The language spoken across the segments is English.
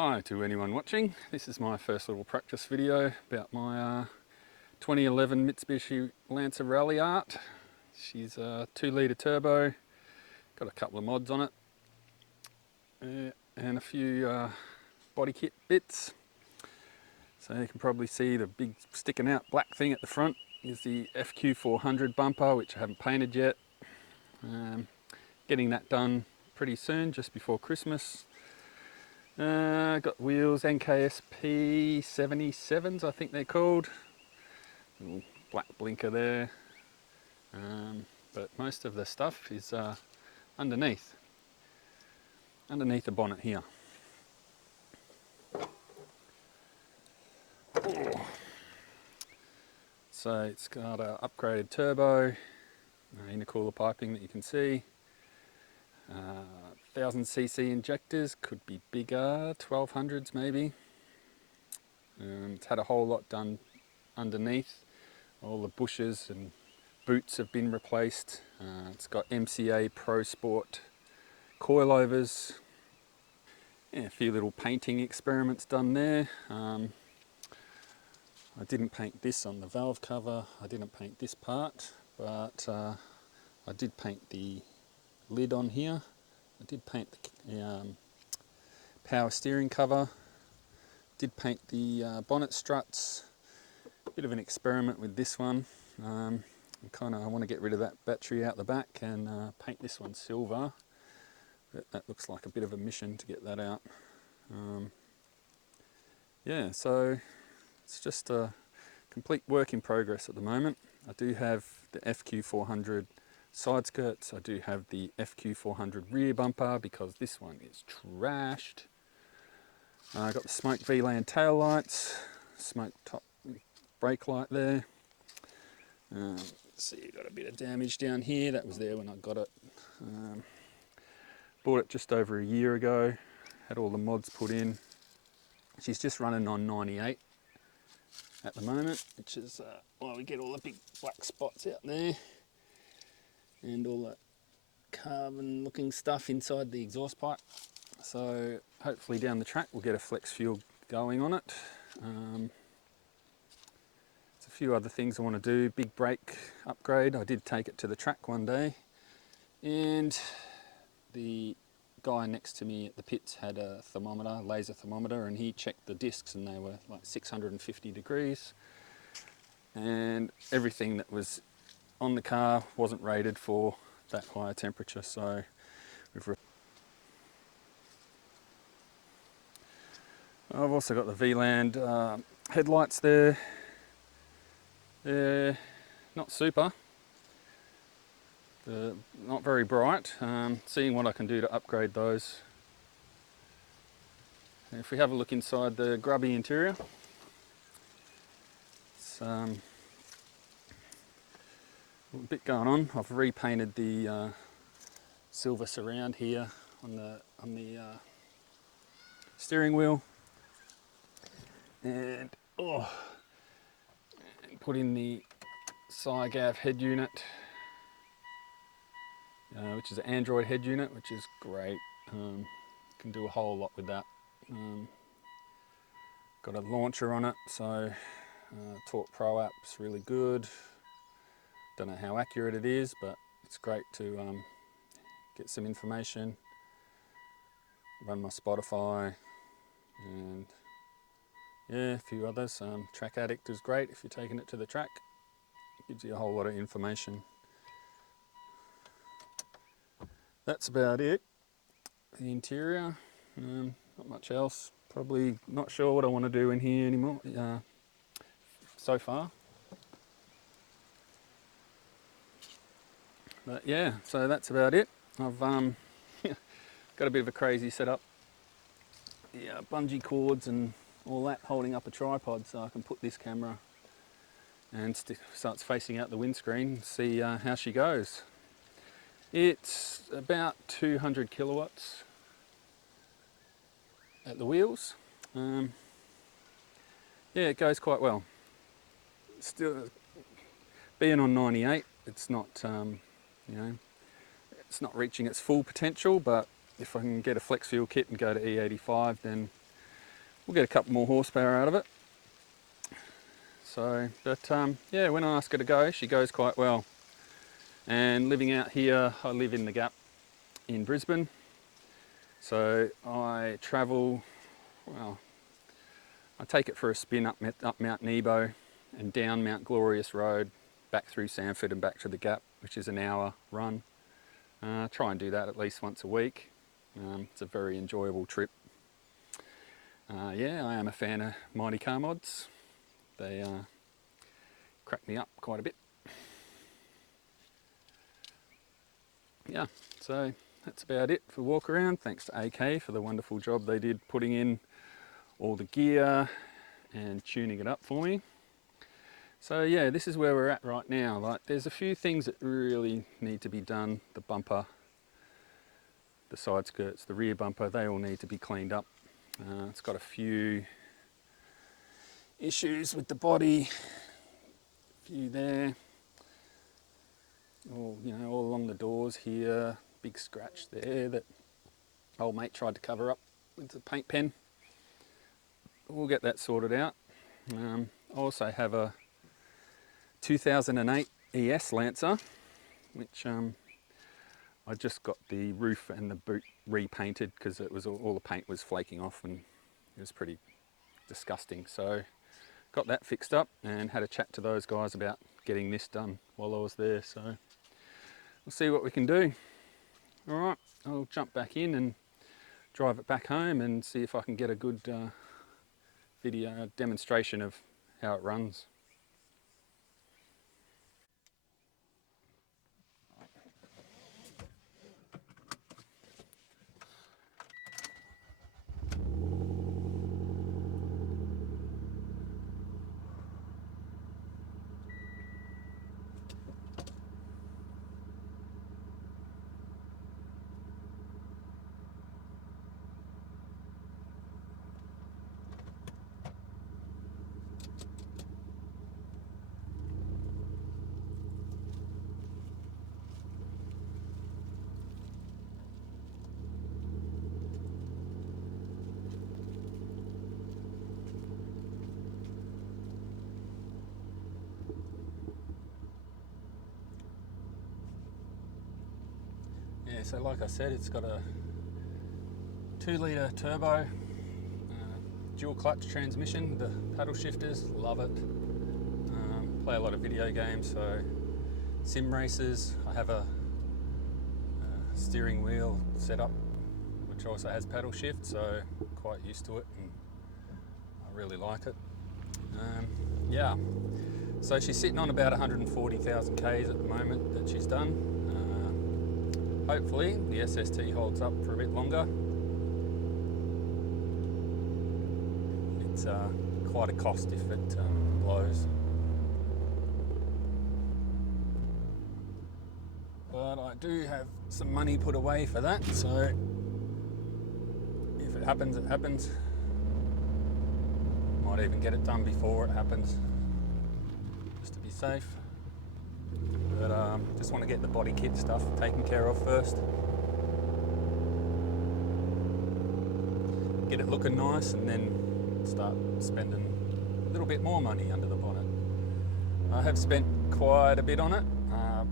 Hi to anyone watching. This is my first little practice video about my 2011 Mitsubishi Lancer Ralliart. She's a 2-litre turbo, got a couple of mods on it and a few body kit bits. So you can probably see the big sticking out black thing at the front is the FQ400 bumper, which I haven't painted yet. Getting that done pretty soon, just before Christmas. Got wheels, NKSP 77s I think they're called. Little black blinker there. But most of the stuff is underneath the bonnet here. Oh. So it's got an upgraded turbo, intercooler piping that you can see. 1000cc injectors, could be bigger, 1200s maybe. It's had a whole lot done underneath. All the bushes and boots have been replaced. It's got MCA Pro Sport coilovers. Yeah, a few little painting experiments done there. I didn't paint this on the valve cover, I didn't paint this part, but I did paint the lid on here. I did paint the power steering cover, did paint the bonnet struts. Bit of an experiment with this one. I want to get rid of that battery out the back and paint this one silver. That looks like a bit of a mission to get that out. Yeah, so it's just a complete work in progress at the moment. I do have the FQ400 side skirts, I do have the FQ400 rear bumper because this one is trashed. I got the smoke VLAN tail lights, smoke top brake light there. See, you got a bit of damage down here, that was there when I got it. Bought it just over a year ago, had all the mods put in. She's just running on 98 at the moment, which is why we get all the big black spots out there and all that carbon looking stuff inside the exhaust pipe. So hopefully down the track we'll get a flex fuel going on it. There's a few other things I want to do. Big brake upgrade. I did take it to the track one day and the guy next to me at the pits had a thermometer, laser thermometer, and he checked the discs and they were like 650 degrees, and everything that was on the car wasn't rated for that higher temperature. So I've also got the VLAN headlights there. They're not super, they're not very bright. Seeing what I can do to upgrade those. And if we have a look inside the grubby interior, it's a bit going on. I've repainted the silver surround here on the steering wheel, and put in the SciGav head unit, which is an Android head unit, which is great. Can do a whole lot with that. Got a launcher on it, so Torque Pro app's really good. Don't know how accurate it is, but it's great to get some information, run my Spotify, and yeah, a few others. Track Addict is great if you're taking it to the track. It gives you a whole lot of information. That's about it. The interior, not much else. Probably not sure what I want to do in here anymore so far. But yeah, so that's about it. I've got a bit of a crazy setup. Yeah, bungee cords and all that holding up a tripod so I can put this camera and so it's facing out the windscreen and see how she goes. It's about 200 kilowatts at the wheels. Yeah, it goes quite well. Still, being on 98, it's not, it's not reaching its full potential, but if I can get a flex fuel kit and go to E85, then we'll get a couple more horsepower out of it. So, but yeah, when I ask her to go, she goes quite well. And living out here, I live in the Gap in Brisbane. So I travel, well, I take it for a spin up Mount Nebo and down Mount Glorious Road, back through Sanford and back to the Gap, which is an hour run. Try and do that at least once a week. It's a very enjoyable trip. Yeah, I am a fan of Mighty Car Mods. They crack me up quite a bit. Yeah, so that's about it for walk around. Thanks to AK for the wonderful job they did putting in all the gear and tuning it up for me. So yeah, this is where we're at right now. Like, there's a few things that really need to be done. The bumper, the side skirts, the rear bumper, they all need to be cleaned up. It's got a few issues with the body, a few there, all, you know, all along the doors here, big scratch there that old mate tried to cover up with the paint pen. We'll get that sorted out. I also have a 2008 ES Lancer, which I just got the roof and the boot repainted because it was all the paint was flaking off and it was pretty disgusting. So got that fixed up and had a chat to those guys about getting this done while I was there. So we'll see what we can do. All right, I'll jump back in and drive it back home and see if I can get a good video demonstration of how it runs. Yeah, so like I said, it's got a 2-litre turbo, dual clutch transmission, the paddle shifters, love it. Play a lot of video games, so sim races. I have a steering wheel set up, which also has paddle shift, so I'm quite used to it and I really like it. Yeah, so she's sitting on about 140,000 Ks at the moment that she's done. Hopefully the SST holds up for a bit longer. It's quite a cost if it blows. But I do have some money put away for that, so if it happens, it happens. Might even get it done before it happens, just to be safe. But just want to get the body kit stuff taken care of first. Get it looking nice and then start spending a little bit more money under the bonnet. I have spent quite a bit on it,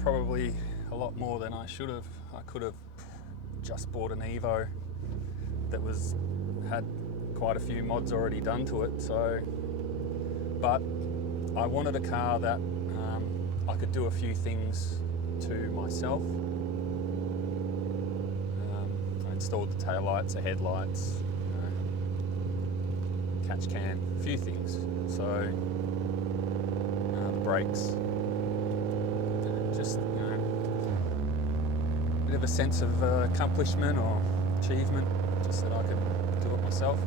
probably a lot more than I should have. I could have just bought an Evo that had quite a few mods already done to it. So, but I wanted a car that I could do a few things to myself. I installed the taillights, the headlights, catch can, a few things. So the brakes, just a bit of a sense of accomplishment or achievement, just that I could do it myself,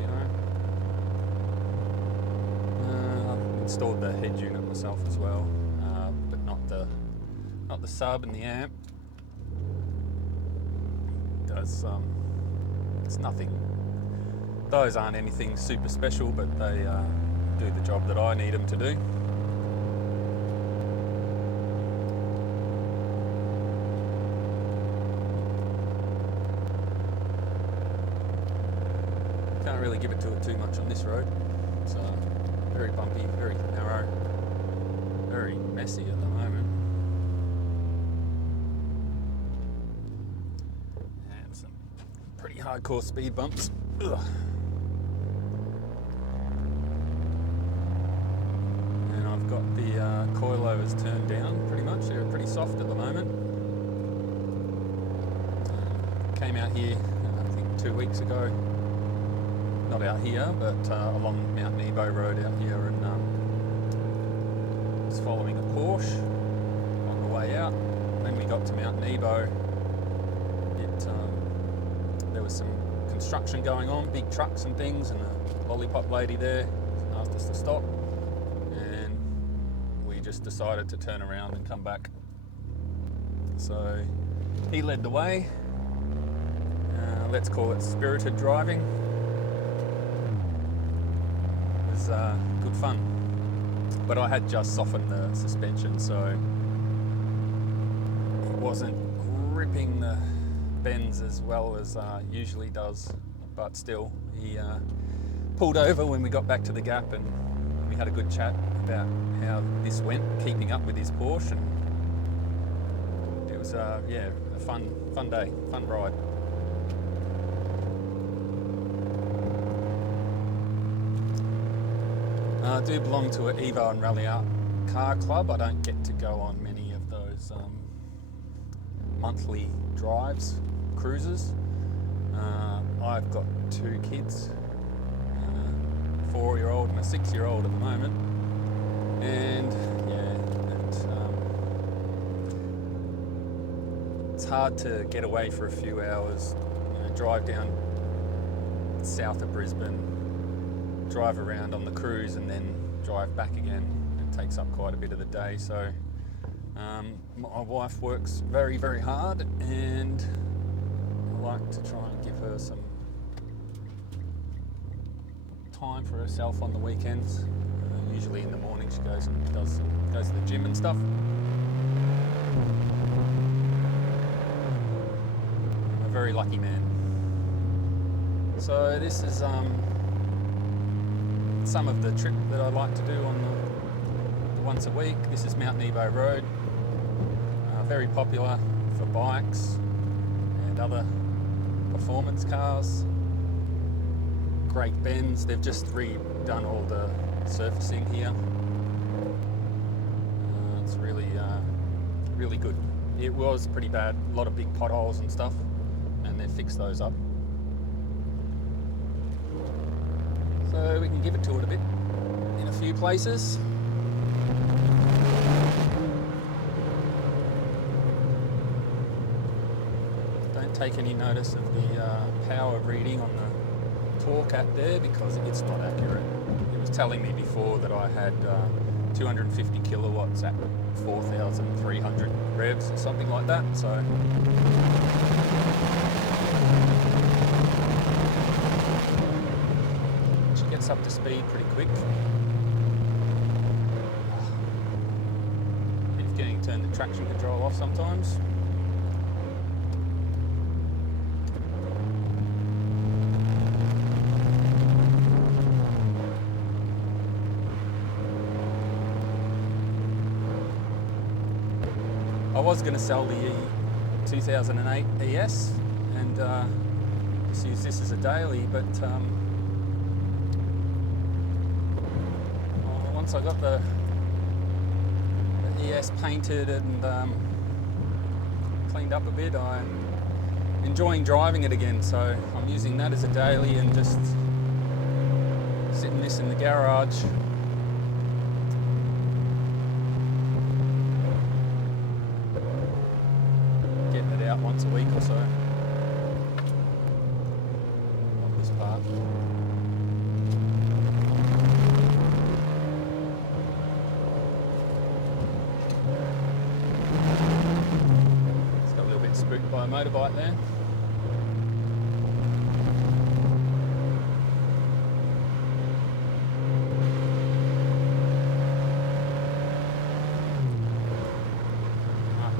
I've installed the head unit myself as well, but not the sub and the amp. It's nothing. Those aren't anything super special, but they do the job that I need them to do. Can't really give it to it too much on this road. It's very bumpy, very narrow, very messy at the moment. And some pretty hardcore speed bumps. Ugh. And I've got the coilovers turned down pretty much. They're pretty soft at the moment. Came out here, I think 2 weeks ago. Not out here, but along Mount Nebo Road out here, and was following a Porsche on the way out. When we got to Mount Nebo, there was some construction going on, big trucks and things, and a lollipop lady there asked us to stop, and we just decided to turn around and come back. So he led the way. Let's call it spirited driving. It was good fun, but I had just softened the suspension, so it wasn't gripping the bends as well as usually does, but still he pulled over when we got back to the gap, and we had a good chat about how this went, keeping up with his Porsche, and it was yeah, a fun day, fun ride. I do belong to an Evo and Ralliart car club. I don't get to go on many of those monthly drives, cruises. I've got 2 kids, a 4-year-old and a 6-year-old at the moment, and yeah, it's hard to get away for a few hours, drive down south of Brisbane, drive around on the cruise, and then drive back again. It takes up quite a bit of the day, so my wife works very, very hard, and I like to try and give her some time for herself on the weekends. Usually in the morning she goes to the gym and stuff. I'm a very lucky man. So this is some of the trip that I like to do on the once a week. This is Mount Nebo Road, very popular for bikes and other performance cars. Great bends. They've just redone all the surfacing here. It's really, really good. It was pretty bad, a lot of big potholes and stuff, and they've fixed those up. So we can give it to it a bit in a few places. Don't take any notice of the power reading on the torque at there, because it's not accurate. It was telling me before that I had 250 kilowatts at 4,300 revs or something like that. So gets up to speed pretty quick. Keeps getting to turn the traction control off sometimes. I was going to sell the 2008 ES and just use this as a daily, but once I got the ES painted and cleaned up a bit, I'm enjoying driving it again, so I'm using that as a daily and just sitting this in the garage. Getting it out once a week or so. On this part. Spooked by a motorbike there.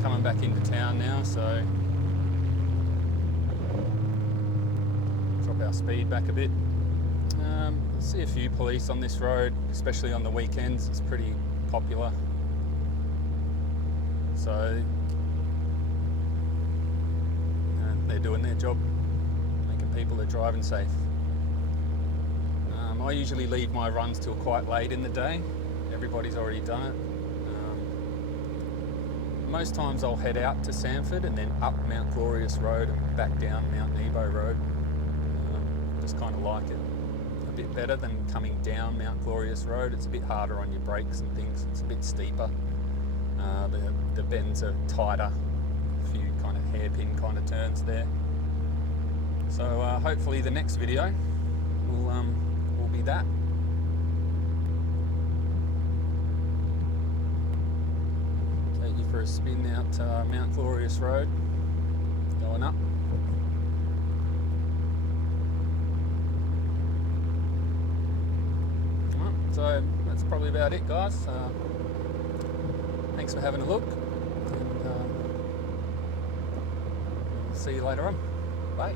Coming back into town now, so drop our speed back a bit. I see a few police on this road, especially on the weekends. It's pretty popular. So they're doing their job, making people that are driving safe. I usually leave my runs till quite late in the day. Everybody's already done it. Most times I'll head out to Sanford and then up Mount Glorious Road and back down Mount Nebo Road. Just kind of like it a bit better than coming down Mount Glorious Road. It's a bit harder on your brakes and things. It's a bit steeper. The bends are tighter. A few kind of hairpin kind of turns there. So hopefully the next video will be that. Take you for a spin out Mount Glorious Road, going up. Right, so that's probably about it, guys. Thanks for having a look, and see you later on. Bye.